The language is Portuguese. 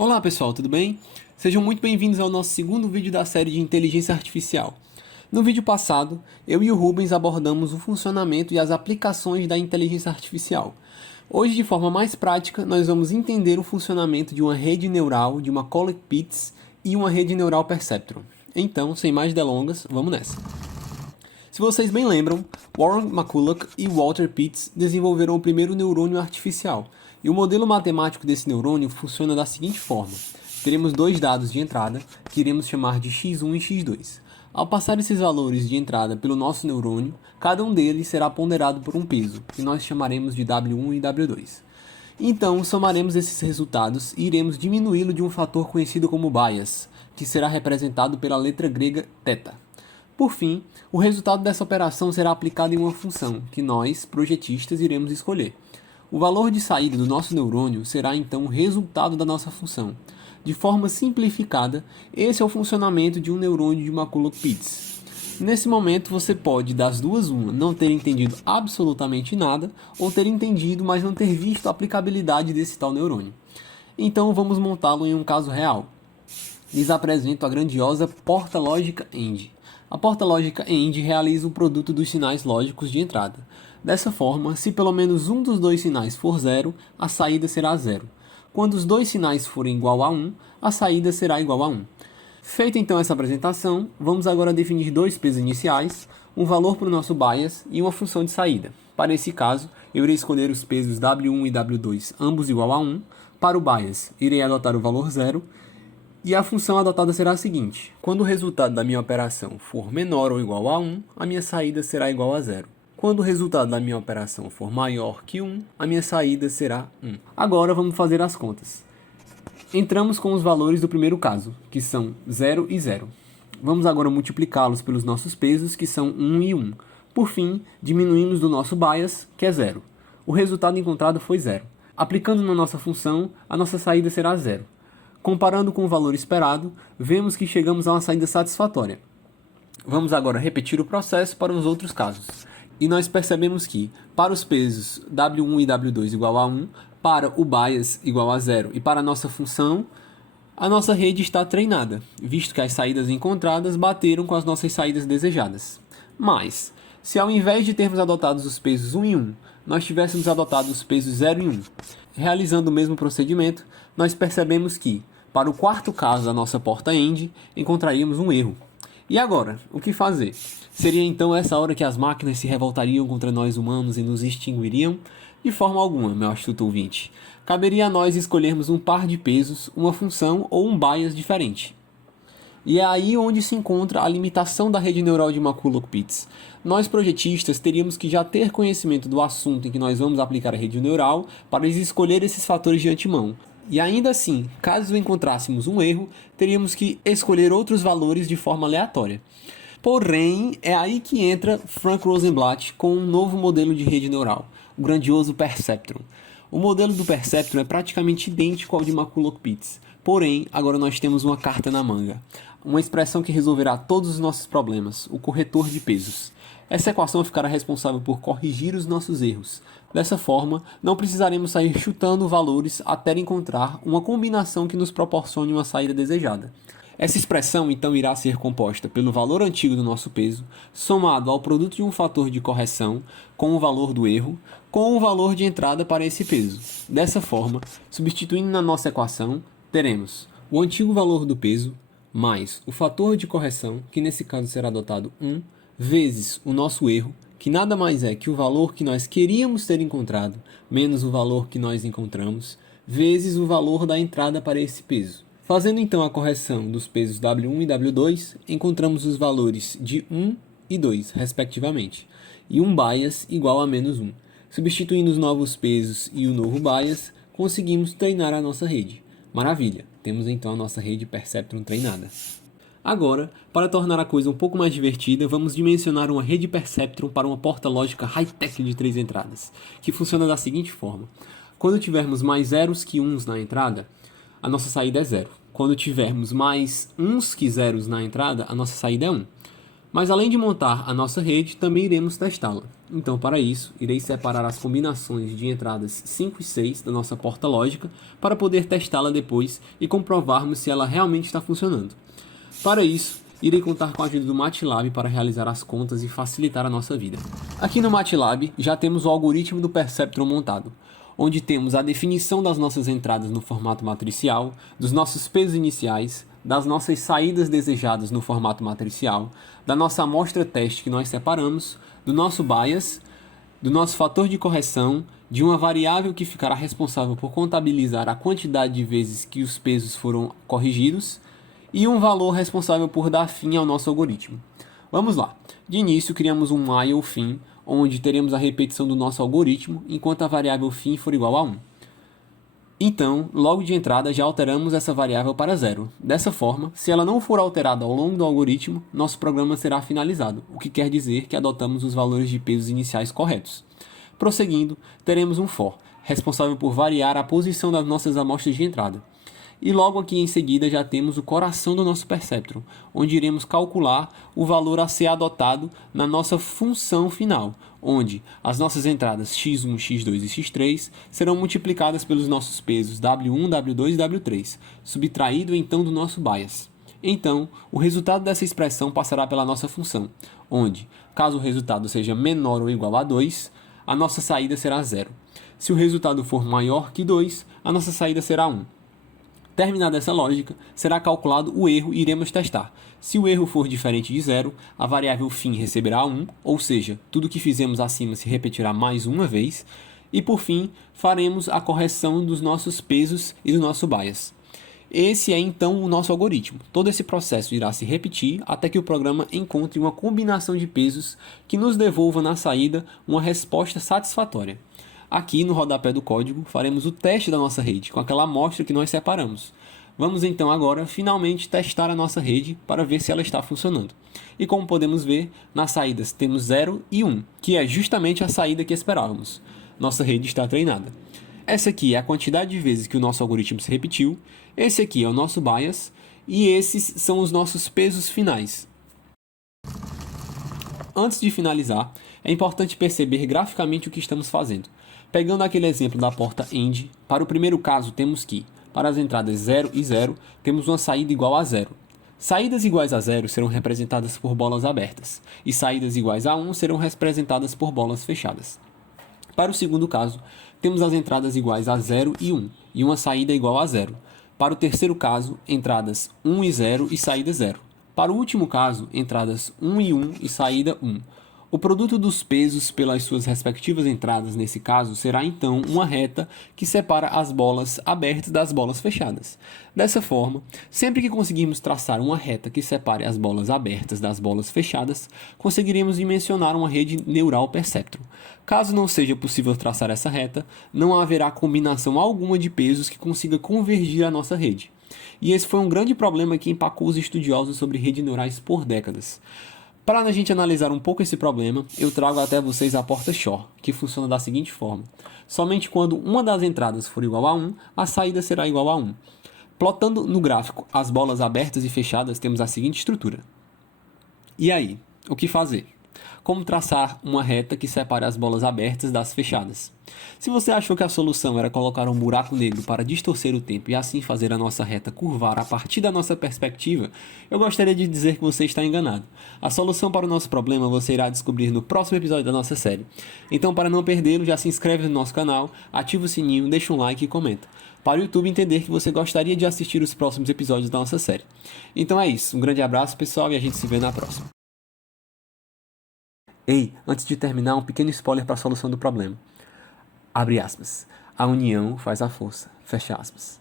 Olá pessoal, tudo bem? Sejam muito bem-vindos ao nosso segundo vídeo da série de Inteligência Artificial. No vídeo passado, eu e o Rubens abordamos o funcionamento e as aplicações da inteligência artificial. Hoje, de forma mais prática, nós vamos entender o funcionamento de uma rede neural, de uma Collet-Pitts e uma rede neural Perceptron. Então, sem mais delongas, vamos nessa. Se vocês bem lembram, Warren McCulloch e Walter Pitts desenvolveram o primeiro neurônio artificial, e o modelo matemático desse neurônio funciona da seguinte forma. Teremos dois dados de entrada, que iremos chamar de x1 e x2. Ao passar esses valores de entrada pelo nosso neurônio, cada um deles será ponderado por um peso, que nós chamaremos de W1 e W2. Então, somaremos esses resultados e iremos diminuí-lo de um fator conhecido como bias, que será representado pela letra grega θ. Por fim, o resultado dessa operação será aplicado em uma função, que nós, projetistas, iremos escolher. O valor de saída do nosso neurônio será então o resultado da nossa função. De forma simplificada, esse é o funcionamento de um neurônio de McCulloch-Pitts. Nesse momento, você pode, das duas uma, não ter entendido absolutamente nada, ou ter entendido, mas não ter visto a aplicabilidade desse tal neurônio. Então, vamos montá-lo em um caso real. Lhes apresento a grandiosa porta lógica AND. A porta lógica AND realiza o produto dos sinais lógicos de entrada. Dessa forma, se pelo menos um dos dois sinais for 0, a saída será 0. Quando os dois sinais forem igual a 1, a saída será igual a 1. Feita então essa apresentação, vamos agora definir dois pesos iniciais, um valor para o nosso bias e uma função de saída. Para esse caso, eu irei escolher os pesos W1 e W2, ambos igual a 1. Para o bias, irei adotar o valor 0. E a função adotada será a seguinte: quando o resultado da minha operação for menor ou igual a 1, a minha saída será igual a 0. Quando o resultado da minha operação for maior que 1, a minha saída será 1. Agora vamos fazer as contas. Entramos com os valores do primeiro caso, que são 0 e 0. Vamos agora multiplicá-los pelos nossos pesos, que são 1 e 1. Por fim, diminuímos do nosso bias, que é 0. O resultado encontrado foi 0. Aplicando na nossa função, a nossa saída será 0. Comparando com o valor esperado, vemos que chegamos a uma saída satisfatória. Vamos agora repetir o processo para os outros casos. E nós percebemos que, para os pesos W1 e W2 igual a 1, para o bias igual a 0 e para a nossa função, a nossa rede está treinada, visto que as saídas encontradas bateram com as nossas saídas desejadas. Mas, se ao invés de termos adotado os pesos 1 e 1, nós tivéssemos adotado os pesos 0 e 1, realizando o mesmo procedimento, nós percebemos que, para o quarto caso da nossa porta AND, encontraríamos um erro. E agora, o que fazer? Seria então essa hora que as máquinas se revoltariam contra nós humanos e nos extinguiriam? De forma alguma, meu astuto ouvinte. Caberia a nós escolhermos um par de pesos, uma função ou um bias diferente. E é aí onde se encontra a limitação da rede neural de McCulloch-Pitts. Nós projetistas teríamos que já ter conhecimento do assunto em que nós vamos aplicar a rede neural para escolher esses fatores de antemão. E ainda assim, caso encontrássemos um erro, teríamos que escolher outros valores de forma aleatória. Porém, é aí que entra Frank Rosenblatt com um novo modelo de rede neural, o grandioso Perceptron. O modelo do Perceptron é praticamente idêntico ao de McCulloch-Pitts, porém, agora nós temos uma carta na manga. Uma expressão que resolverá todos os nossos problemas, o corretor de pesos. Essa equação ficará responsável por corrigir os nossos erros. Dessa forma, não precisaremos sair chutando valores até encontrar uma combinação que nos proporcione uma saída desejada. Essa expressão então irá ser composta pelo valor antigo do nosso peso, somado ao produto de um fator de correção com o valor do erro, com o valor de entrada para esse peso. Dessa forma, substituindo na nossa equação, teremos o antigo valor do peso mais o fator de correção, que nesse caso será adotado 1, vezes o nosso erro, que nada mais é que o valor que nós queríamos ter encontrado, menos o valor que nós encontramos, vezes o valor da entrada para esse peso. Fazendo então a correção dos pesos W1 e W2, encontramos os valores de 1 e 2, respectivamente, e um bias igual a menos 1. Substituindo os novos pesos e o novo bias, conseguimos treinar a nossa rede. Maravilha! Temos então a nossa rede Perceptron treinada. Agora, para tornar a coisa um pouco mais divertida, vamos dimensionar uma rede Perceptron para uma porta lógica high-tech de 3 entradas, que funciona da seguinte forma. Quando tivermos mais zeros que uns na entrada, a nossa saída é 0. Quando tivermos mais uns que zeros na entrada, a nossa saída é 1. Mas além de montar a nossa rede, também iremos testá-la. Então, para isso, irei separar as combinações de entradas 5 e 6 da nossa porta lógica para poder testá-la depois e comprovarmos se ela realmente está funcionando. Para isso, irei contar com a ajuda do MATLAB para realizar as contas e facilitar a nossa vida. Aqui no MATLAB já temos o algoritmo do Perceptron montado, onde temos a definição das nossas entradas no formato matricial, dos nossos pesos iniciais, das nossas saídas desejadas no formato matricial, da nossa amostra teste que nós separamos, do nosso bias, do nosso fator de correção, de uma variável que ficará responsável por contabilizar a quantidade de vezes que os pesos foram corrigidos, e um valor responsável por dar fim ao nosso algoritmo. Vamos lá. De início, criamos um while fim, onde teremos a repetição do nosso algoritmo, enquanto a variável fim for igual a 1. Então, logo de entrada, já alteramos essa variável para 0. Dessa forma, se ela não for alterada ao longo do algoritmo, nosso programa será finalizado, o que quer dizer que adotamos os valores de pesos iniciais corretos. Prosseguindo, teremos um for, responsável por variar a posição das nossas amostras de entrada. E logo aqui em seguida já temos o coração do nosso Perceptron, onde iremos calcular o valor a ser adotado na nossa função final, onde as nossas entradas x1, x2 e x3 serão multiplicadas pelos nossos pesos w1, w2 e w3, subtraído então do nosso bias. Então, o resultado dessa expressão passará pela nossa função, onde, caso o resultado seja menor ou igual a 2, a nossa saída será 0. Se o resultado for maior que 2, a nossa saída será 1. Terminada essa lógica, será calculado o erro e iremos testar. Se o erro for diferente de 0, a variável fim receberá 1, ou seja, tudo que fizemos acima se repetirá mais uma vez, e por fim, faremos a correção dos nossos pesos e do nosso bias. Esse é então o nosso algoritmo. Todo esse processo irá se repetir até que o programa encontre uma combinação de pesos que nos devolva na saída uma resposta satisfatória. Aqui no rodapé do código faremos o teste da nossa rede com aquela amostra que nós separamos. Vamos então agora finalmente testar a nossa rede para ver se ela está funcionando. E como podemos ver, nas saídas temos 0 e 1, que é justamente a saída que esperávamos. Nossa rede está treinada. Essa aqui é a quantidade de vezes que o nosso algoritmo se repetiu, esse aqui é o nosso bias e esses são os nossos pesos finais. Antes de finalizar, é importante perceber graficamente o que estamos fazendo. Pegando aquele exemplo da porta AND, para o primeiro caso temos que, para as entradas 0 e 0, temos uma saída igual a 0. Saídas iguais a 0 serão representadas por bolas abertas, e saídas iguais a 1 serão representadas por bolas fechadas. Para o segundo caso, temos as entradas iguais a 0 e 1, e uma saída igual a 0. Para o terceiro caso, entradas 1 e 0 e saída 0. Para o último caso, entradas 1 e 1 e saída 1. O produto dos pesos pelas suas respectivas entradas nesse caso será então uma reta que separa as bolas abertas das bolas fechadas. Dessa forma, sempre que conseguirmos traçar uma reta que separe as bolas abertas das bolas fechadas, conseguiremos dimensionar uma rede neural Perceptron. Caso não seja possível traçar essa reta, não haverá combinação alguma de pesos que consiga convergir a nossa rede. E esse foi um grande problema que empacou os estudiosos sobre redes neurais por décadas. Para a gente analisar um pouco esse problema, eu trago até vocês a porta Shor, que funciona da seguinte forma. Somente quando uma das entradas for igual a 1, a saída será igual a 1. Plotando no gráfico as bolas abertas e fechadas, temos a seguinte estrutura. E aí, o que fazer? Como traçar uma reta que separe as bolas abertas das fechadas? Se você achou que a solução era colocar um buraco negro para distorcer o tempo e assim fazer a nossa reta curvar a partir da nossa perspectiva, eu gostaria de dizer que você está enganado. A solução para o nosso problema você irá descobrir no próximo episódio da nossa série. Então, para não perdê-lo, já se inscreve no nosso canal, ativa o sininho, deixa um like e comenta, para o YouTube entender que você gostaria de assistir os próximos episódios da nossa série. Então é isso, um grande abraço pessoal e a gente se vê na próxima. Ei, antes de terminar, um pequeno spoiler para a solução do problema. Abre aspas. A união faz a força. Fecha aspas.